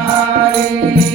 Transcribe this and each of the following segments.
Hari.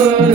Senhor.